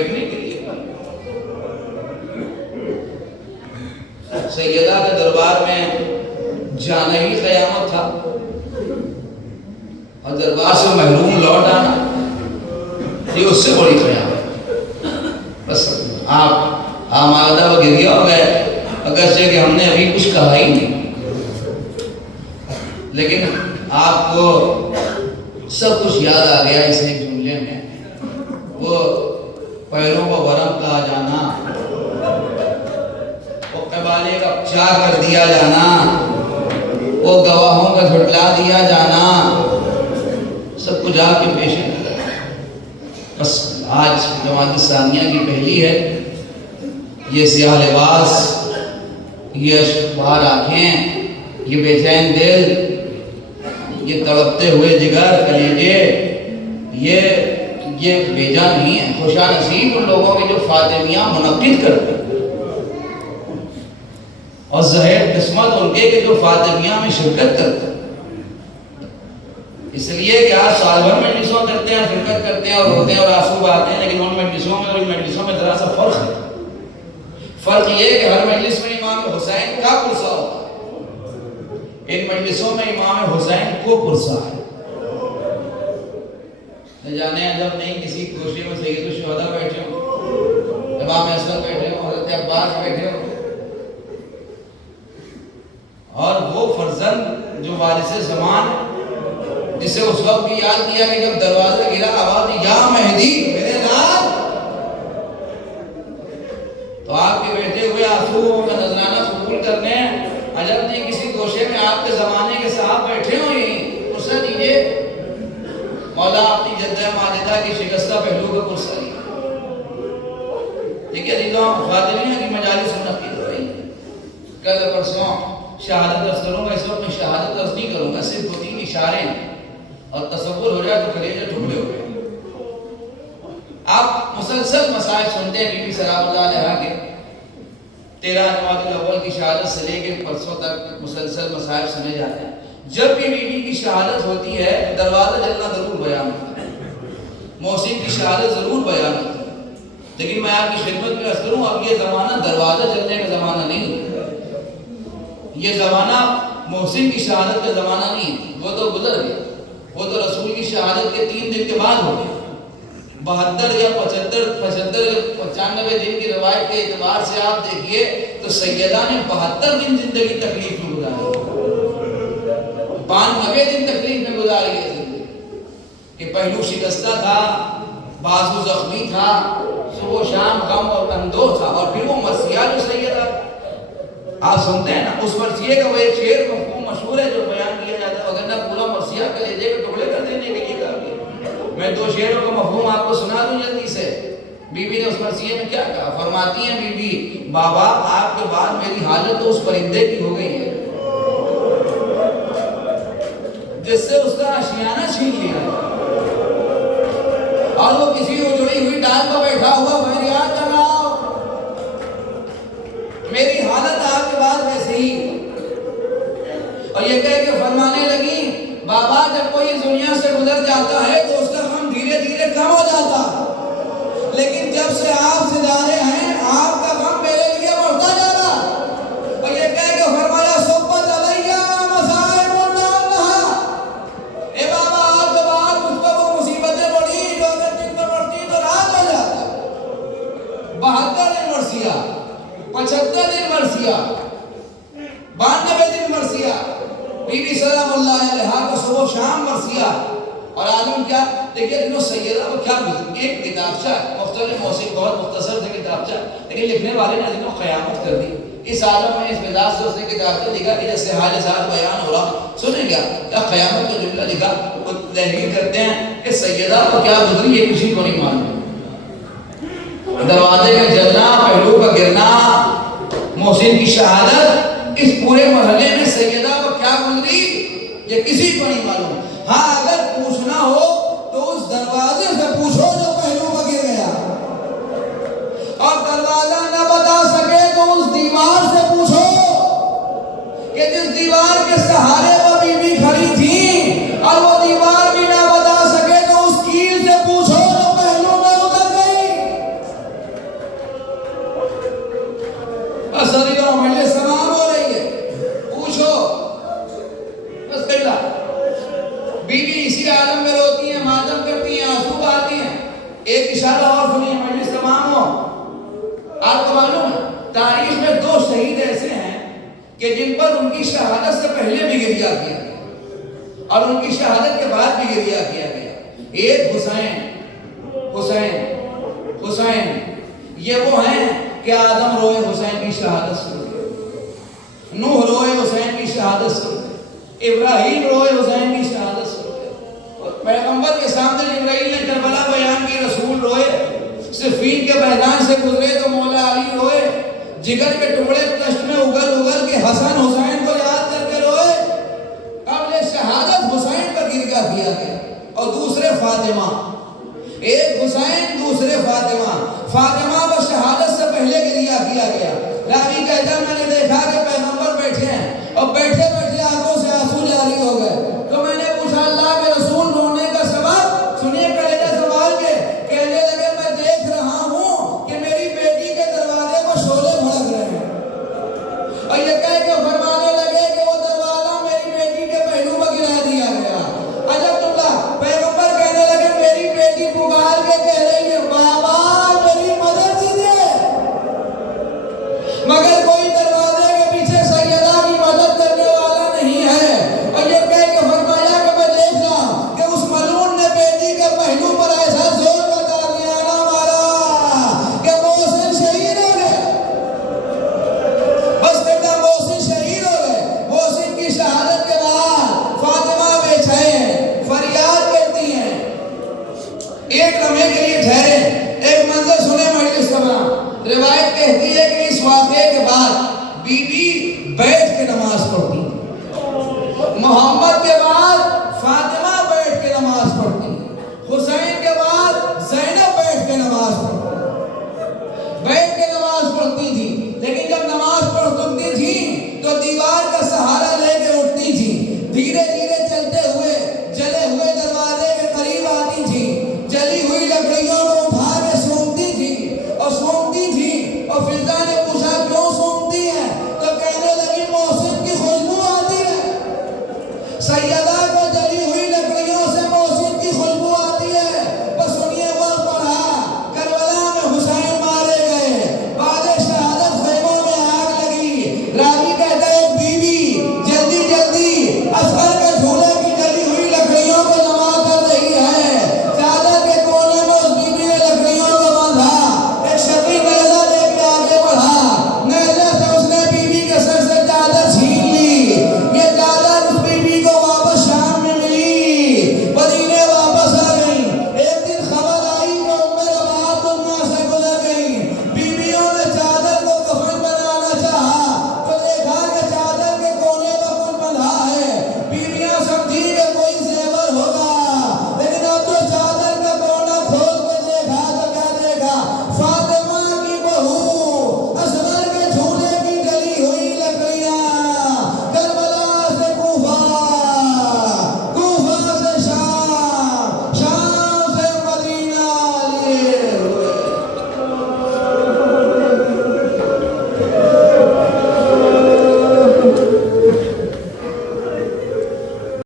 بیٹھنے کے لیے. سیدہ کے دربار میں جانا ہی قیامت تھا اور دربار سے محروم لوٹ آنا یہ اس سے بڑی قیامت. بس آپ آمادہ و گریہ ہو گئے اگرچہ کہ ہم نے ابھی کچھ کہا ہی نہیں، لیکن آپ کو سب کچھ یاد آ گیا اس ایک جملے میں. وہ پیروں کو ورم کہا جانا، وہ قبالے کا چار کر دیا جانا، وہ گواہوں کا جھٹلا دیا جانا، سب کچھ آپ کے پیش ہے. بس آج جماعت ثانیہ کی پہلی ہے. یہ سیاہ لباس، یہ اشکبار آنکھیں، یہ بے چین دل، یہ تڑپتے ہوئے جگر کلیجے، یہ بیجا نہیں ہے. خوشا نصیب ان لوگوں کے جو فاطمیہ منعقد کرتے اور ظاہر قسمت ان کے جو فاطمیہ میں شرکت کرتے. اس لیے کہ آج سال بھر مجلسوں کرتے ہیں، شرکت کرتے ہیں اور روتے ہیں اور آنسو بہاتے ہیں، لیکن ان مجلسوں میں اور ان مجلسوں میں ذرا سا فرق ہے. فرق یہ ہے کہ ہر مجلس میں امام حسین کا پرسہ ہوتا ہے، ان مجلسوں میں امام حسین کو پرسہ ہے. نہ جانے جب نہیں کسی گوشے میں سید الشہداء بیٹھے ہوں، امام اصغر بیٹھے ہوں، حضرت عباس بیٹھے ہوں، اور وہ فرزند جو وارث زمان جسے اس وقت بھی یاد کیا کہ جب دروازہ گرا آواز یا مہدی میرے نام، تو آپ کے بیٹھے ہوئے آنسوؤں کا نذرانہ قبول کرنے عجب نہیں کسی گوشے میں آپ کے زمانے کے صاحب بیٹھے ہوئے. پرسہ دیجئے، مولا اپنی جدہ ماجدہ کی شکستہ پہلو کا پرسہ لیا. دیکھئے عزیزوں، فاطمیہ کی مجالس منعقد ہو رہی ہیں. کل پرسوں شہادت عرض کروں گا، اس وقت میں شہادت عرض نہیں کروں گا، صرف 2-3 اشارے ہیں اور تصور ہو جائے تو کلیجے ٹکڑے ہو گئے. آپ مسلسل مسائل سنتے ہیں بی بی سلام اللہ علیہ کے 13 جمادی الاول کی شہادت سے لے کے پرسوں تک مسلسل مسائل سنے جاتے ہیں. جب بھی بی بی کی شہادت ہوتی ہے دروازہ جلنا ضرور بیان ہوتا ہے، محسن کی شہادت ضرور بیان ہوتی ہے. لیکن میں آپ کی خدمت میں عرض کروں اب یہ زمانہ دروازہ جلنے کا زمانہ نہیں ہے. یہ زمانہ محسن کی شہادت کا زمانہ نہیں ہے، وہ تو گزر گیا. وہ تو رسول کی شہادت کے 3 دن کے بعد ہو گیا. 72 یا 95 دن کی روایت کے اعتبار سے آپ دیکھیے تو سیدہ نے 72 دن زندگی تکلیف میں گزاری، 92 دن تکلیف میں گزاری ہے زندگی. کہ پہلو شکستہ تھا، بازو زخمی تھا، صبح و شام غم اور اندوہ تھا. اور پھر وہ مرثیہ جو سیدہ آپ سنتے ہیں نا، اس مرثیے کا وہ ایک شعر مفہوم مشہور ہے جو بیان کیا جاتا ہے، اگر نہ پورا مرثیہ کلیجے کے ٹکڑے کر دینے کے لیے کہا گیا. میں 2 شعروں کا مفہوم آپ کو سنا دوں جلدی سے. بی بی نے اس مرثیے میں کیا کہا؟ فرماتی ہیں بی بی، بابا آپ کے بعد میری حالت تو اس پرندے کی ہو گئی ہے جس سے اس کا آشیانہ چھین لیا اور وہ کسی اجڑی ہوئی ڈال پر بیٹھا ہوا فریاد کر رہا ہو. میری حالت آپ کے بعد ویسے ہی. اور یہ کہہ کے فرمانے لگی، بابا جب کوئی اس دنیا سے گزر جاتا ہے تو اس کا غم دھیرے دھیرے کم ہو جاتا، لیکن جب سے آپ سے جا رہے ہیں آپ کا غم میرے لیے بڑھتا جاتا. اور یہ کہہ کے فرمایا صحبت علیہ مسائب اللہ. اے بابا آپ کے بعد مجھ پر وہ مصیبتیں بڑھی جو اگر دن پر بڑھتی تو رات ہو جاتا. 72 دن مرثیہ، 75 دن مرثیہ، 92 دن مرثیہ، بی بی سلام اللہ علیہ کا صبح و شام مرثیہ. اور عالم کیا دیکھیے دنوں سیدہ وہ کیا گزری. ایک کتابچہ مختلف موسیقی بہت مختصر سے کتابچہ، لیکن لکھنے والے نے دنوں قیامت کر دی. اس عالم میں اس مزاج سے اس نے کتابچہ لکھا کہ جیسے حال ساتھ بیان ہو رہا. سنیں کیا قیامت کا جملہ لکھا، وہ تحریر کرتے ہیں کہ سیدہ کو کیا گزری یہ کسی کو نہیں معلوم. دروازے کا جلنا، پہلو کا گرنا، محسن کی شہادت، اس پورے مرحلے میں سیدہ کو کیا گزری یہ کسی کو نہیں معلوم. ہاں اگر پوچھنا ہو تو اس دروازے سے پوچھو جو پہلو پر گر گیا، اور دروازہ نہ بتا سکے تو اس دیوار سے پوچھو کہ جس دیوار کے سہارے وہ بی بی کھڑی تھی، اور وہ دیوار بھی نہ بتا سکے تو اس کیل سے پوچھو جو پہلو میں اتر گئی. ذرا اور سنیے مجلس تمام ہو. آپ کو معلوم تاریخ میں 2 شہید ایسے ہیں کہ جن پر ان کی شہادت سے پہلے بھی گریہ کیا گیا اور ان کی شہادت کے بعد بھی گریہ کیا گیا. ایک حسین یہ وہ ہیں کہ آدم روئے حسین کی شہادت سن کے، نوح روئے حسین کی شہادت سن کے، ابراہیم روئے حسین کی شہادت سن کے، پیغمبر کے سامنے جبرائیل نے کربلا بیان کی، رسول روئے، صفین کے میدان سے گزرے تو مولا علی روئے، جگر کے ٹکڑے تشت میں اگل کے حسن حسین کو یاد کر کے روئے. قبل شہادت حسین پر گریہ کیا گیا. اور دوسرے فاطمہ، ایک حسین دوسرے فاطمہ کو شہادت سے پہلے گریہ کیا گیا. راوی کہتا میں نے دیکھا کہ پیغمبر بیٹھے ہیں اور بیٹھے آنکھوں سے آنسو جاری ہو گئے. تو میں نے پوچھا اللہ کے رسول رونے کا سبب؟ سنیے کلیجہ سوال کے کہنے لگے میں دیکھ رہا ہوں کہ میری بیٹی کے دروازے کو شعلے بھڑک رہے ہیں. اور یہ کہہ کے فرمانے لگے کہ وہ دروازہ میری بیٹی کے پہلو پر گرا دیا گیا. عجب تملا پیغمبر کہنے لگے میری بیٹی پکار کے کہہ رہی ہے بابا میری مدد کیجیے، مگر کوئی دروازے کے پیچھے سیدہ کی مدد کرنے والا نہیں ہے. اور یہ کہہ کے فرمایا کہ میں دیکھ رہا ہوں کہ اس ملعون نے بیٹی کے پہلو پر ایسا زور کا تازیانہ مارا کہ محسن شہید ہو گئے. بس کہتا محسن شہید ہو گئے. محسن کی شہادت کے بعد فاطمہ بے چین فریاد کرتی ہیں. ایک لمحے کے لیے ٹھہرے، ایک منظر سنے مجلس تمام. روایت کہتی ہے کہ اس واقعے کے بعد بی بی بیٹھ کے نماز پڑھتی. محمد کے بعد